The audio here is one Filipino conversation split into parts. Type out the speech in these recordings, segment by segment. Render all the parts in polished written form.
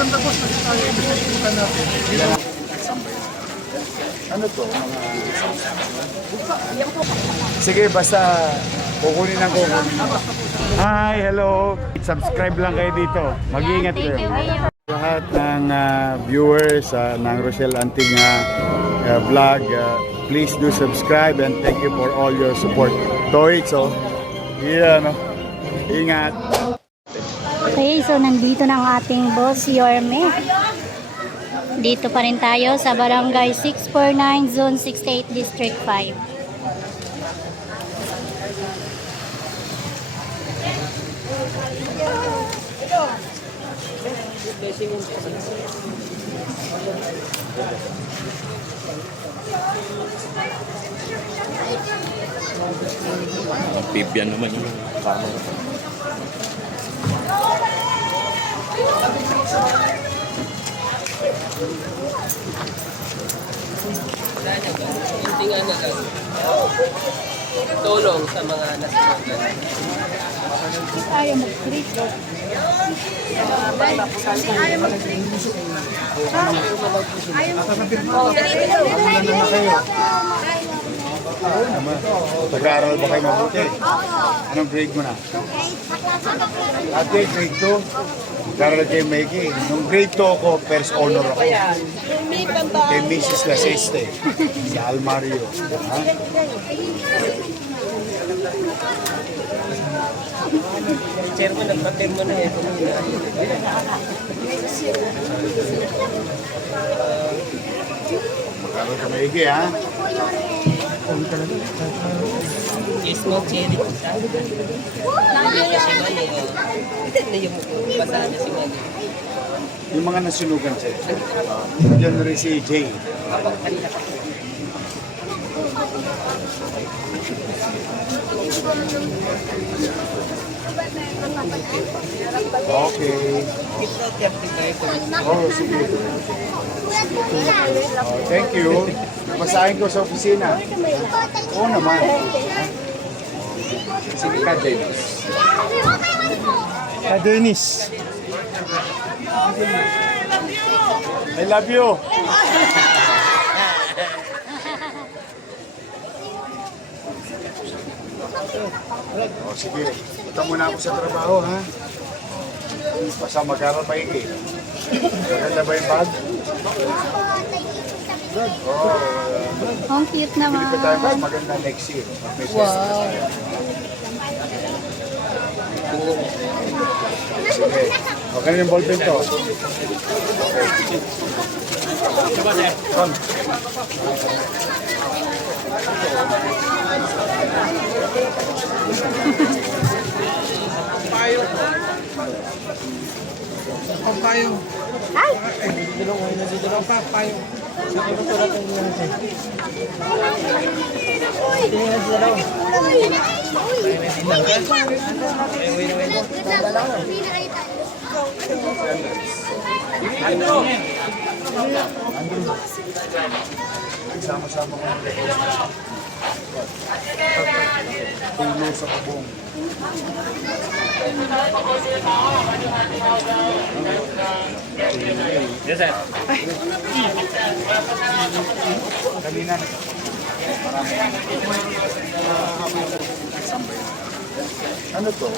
maganda boss kasi tayo imbestigahan natin. Ano to? Sige, basta kukunin ang kukunin. Hi, hello. Subscribe lang kayo dito. Mag-iingat kayo. Lahat ng viewers ng Rochelle Anting vlog, please do subscribe and thank you for all your support. Toits, oh. Yeah, no? Ingat. Okay, so nandito na ang ating boss, Yorme. Dito pa rin tayo sa Barangay 649, Zone 68, District 5. Bibian naman yung camera. Tingnan na lang. Tulong sa mga nasusunod. Ayaw mag-treat. Ayaw mag-treat. Nag-aaral ba kayo mabuti? Anong grade mo na? Ate, grade 2. Nag-aaral kayo Maggie. Nung grade 2 ako, first honor ako. Kay Mrs. Laseste. Sa Almario. Ha? Chair mo, nagpa-pair mo na yan. Mag-aaral ka Maggie, ha? Yes, no, cherry. Si Manny, Ito yung basahan niya si Manny. Yung mga nasunugan siya. Yan rin si Jay. Okay. Oh, sige. Oh, thank you. Masahin ko sa opisina. Oo naman. Sige ka, Dennis. Dennis. I love you. Oh, sige. Punta muna ako sa trabaho, ha? Basta mag-aral maigi. Maganda ba yung bag? Oh, Ang cute bili pa tayo naman. bag. Maganda next year. May festa tayo. Sige. Okay na yung ballpen to. Come. Pampayong. Ay! Dalawa pa, payong. Sama-sama ko. Tulo sa kubong. Yes, sir. Kanina. Marami. Ano to?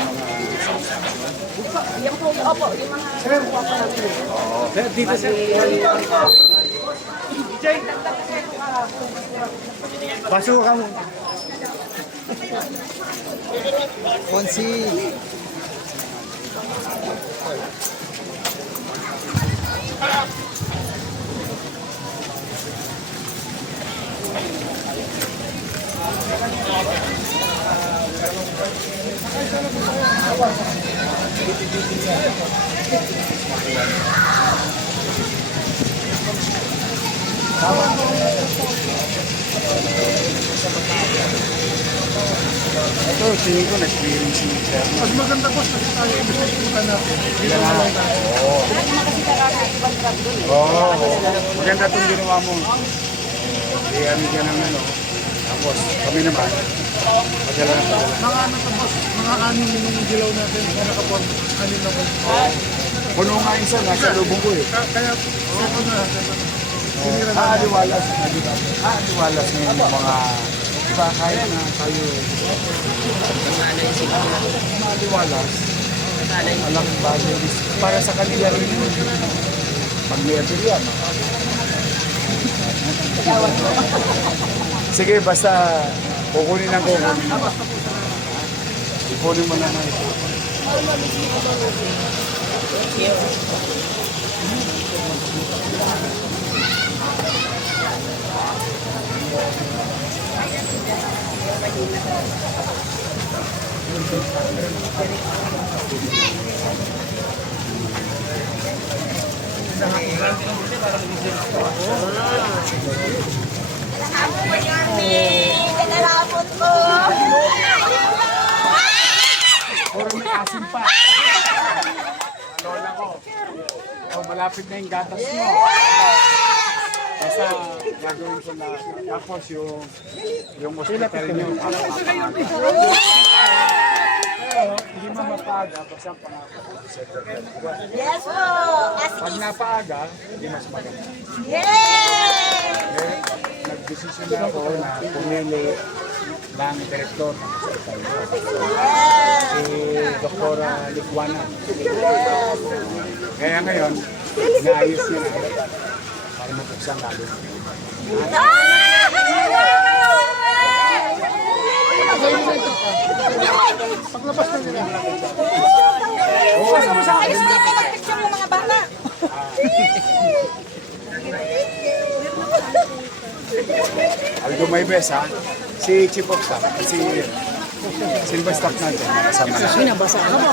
Sir, dito sir. Pasok ka mo. Konsi. Ito, tingin ko na-clearing si Chairman. Mas maganda boss kasi tayo imbestigahan natin. Sila na. Oo. Maganda itong ginawa mo. Kaya ano ka ng ano. Tapos, kami naman. Padala na padala. Mga ano to boss, mga anim yung dilaw natin na nakapon. Anim na boss. Puno nga isa, nasa lubong ko eh. Kaya, second na. Aliwalas. Aliwalas ngayon yung mga, diba, kahit na tayo, aliwalas, malaking bagay. Para sa kanila rin yun. Pag may yan. Sige, basta kukunin ang kukunin. Kukunin mo na na ito. Puro may asin pa. Lola ko. Oh, malapit na yung gatas mo. Basta gagawin ko na. Tapos yung hospital nyo. Pero hindi mo mapaaga. Basta pangako. Yes po! Pag napaaga, hindi mas maganda. Yay! Eh, nag-desisyon na ako na pumili ng direktor ng hospital. Si Dr. Likwana. Kaya ngayon, naayos niya na para mabuksan lalo. Paglabas na nila. Oo, naman sa akin. Picture mo mga bata. Aldo Maybes ha, si Chief of Staff, si Silver Staff natin, kasama na. Sinabasa ka ba?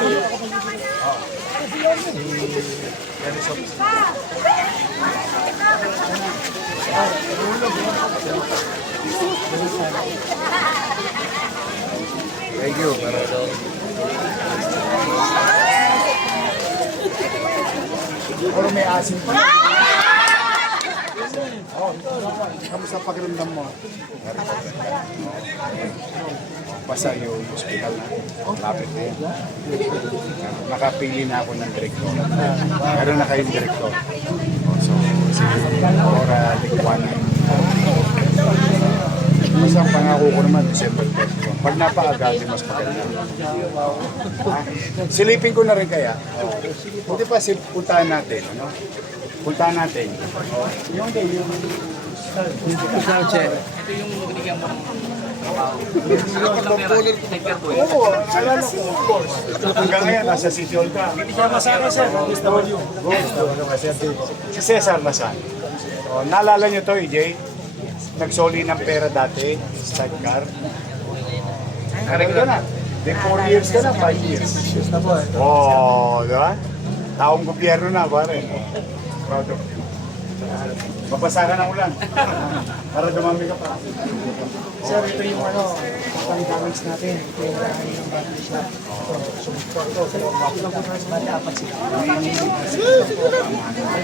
Thank you. Puro may asin pa. Oh, kamusta pakiramdam mo? Basta yung hospital na. Lapit na yun. Nakapili na ako ng direktor. Meron na kayong direktor. So, si Laura Likwana. Basta ang pangako ko naman, December 12. Pag napaaga, di mas maganda. Ha? Silipin ko na rin kaya. Hindi pa, puntahan natin. Ano? Puntahan natin. Yung oo, alala ko, of course. Hanggang ngayon, nasa City Hall ka. Hindi siya masama, sir. Si Cesar Masan. Oh, naalala niyo to, EJ? Nagsoli ng pera dati, sidecar. Ano ka na? Di 4 years ka na, 5 years. Oh, di ba? Taong gobyerno na, pare. Proud of you. Mabasa ka ng ulan. Para dumami ka pa. Sir, ito yung pang-damage natin. Ito yung battery shop. Sumukto ito. Ilang po tayo sa battery? Apat sila.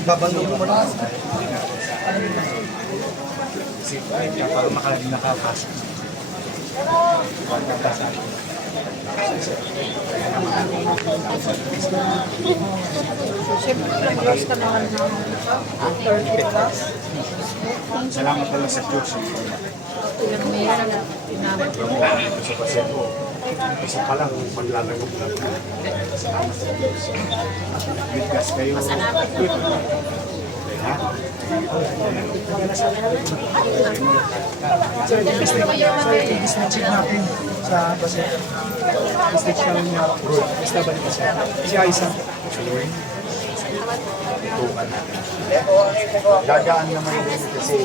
Babalo mo na. Kasi para nakapasok. Salamat pala sa Diyos. Sa pasyon ko, isa pa lang, maglalagok lang. Salamat sa Diyos. Bigkas kayo. Ha? Sir, i-business check natin sa base. Business check namin niya. Basta ba nito siya? Si Aiza. Tukan natin. Gagaan naman din kasi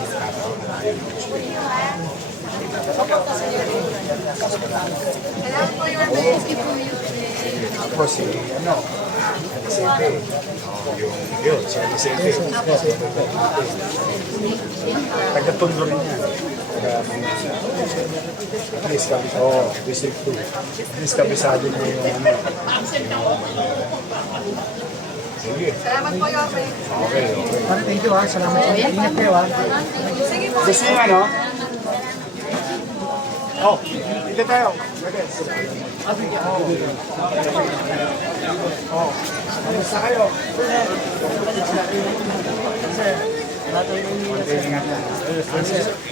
ako si Vicente, yung si Vicente, taga-Tondo rin yan. At least District 2. At least kabisado mo yung sige. Salamat po, Yorme. Okay. Pare, thank you ha. Salamat po. Ingat kayo ha. Gusto nyo ano? Oh, dito tayo. Oh. Basta kayo. Ingat lang.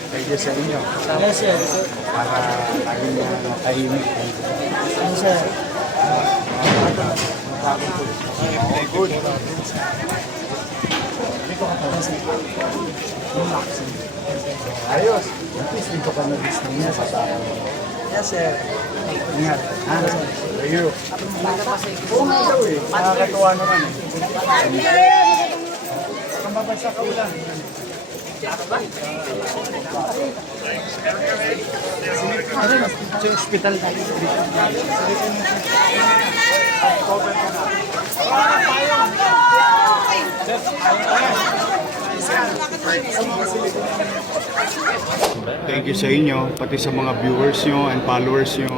Thank you sa inyo. Yes, sir. Para laging tahimik. Ano, sir? Good. Ayos. At least dito ka na-disney niya sa tao. Yes, sir. Ingat. Thank you. Oo nga daw eh. Nakakatuwa naman eh. Baka mabasa ka ulan. Sa hospital tayo. Thank you sa inyo, pati sa mga viewers nyo and followers nyo.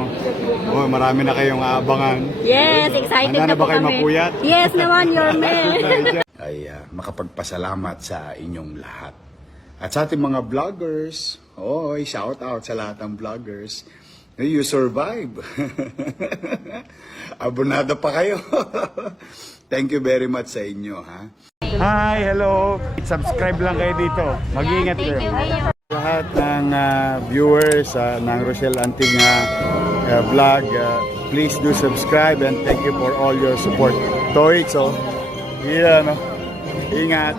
Oh, marami na kayong aabangan. Yes, excited Handa na na po ba kayo kami. mapuyat? Yes naman, Yorme. Ay makapagpasalamat sa inyong lahat. At sa ating mga vloggers, shout out sa lahat ng vloggers. You survive. Abonado pa kayo. Thank you very much sa inyo, ha? Hi, hello. Subscribe lang kayo dito. Mag-iingat kayo. Lahat ng viewers ng Rochelle Antigna vlog, please do subscribe and thank you for all your support. Toy, so, yeah, no? Ingat.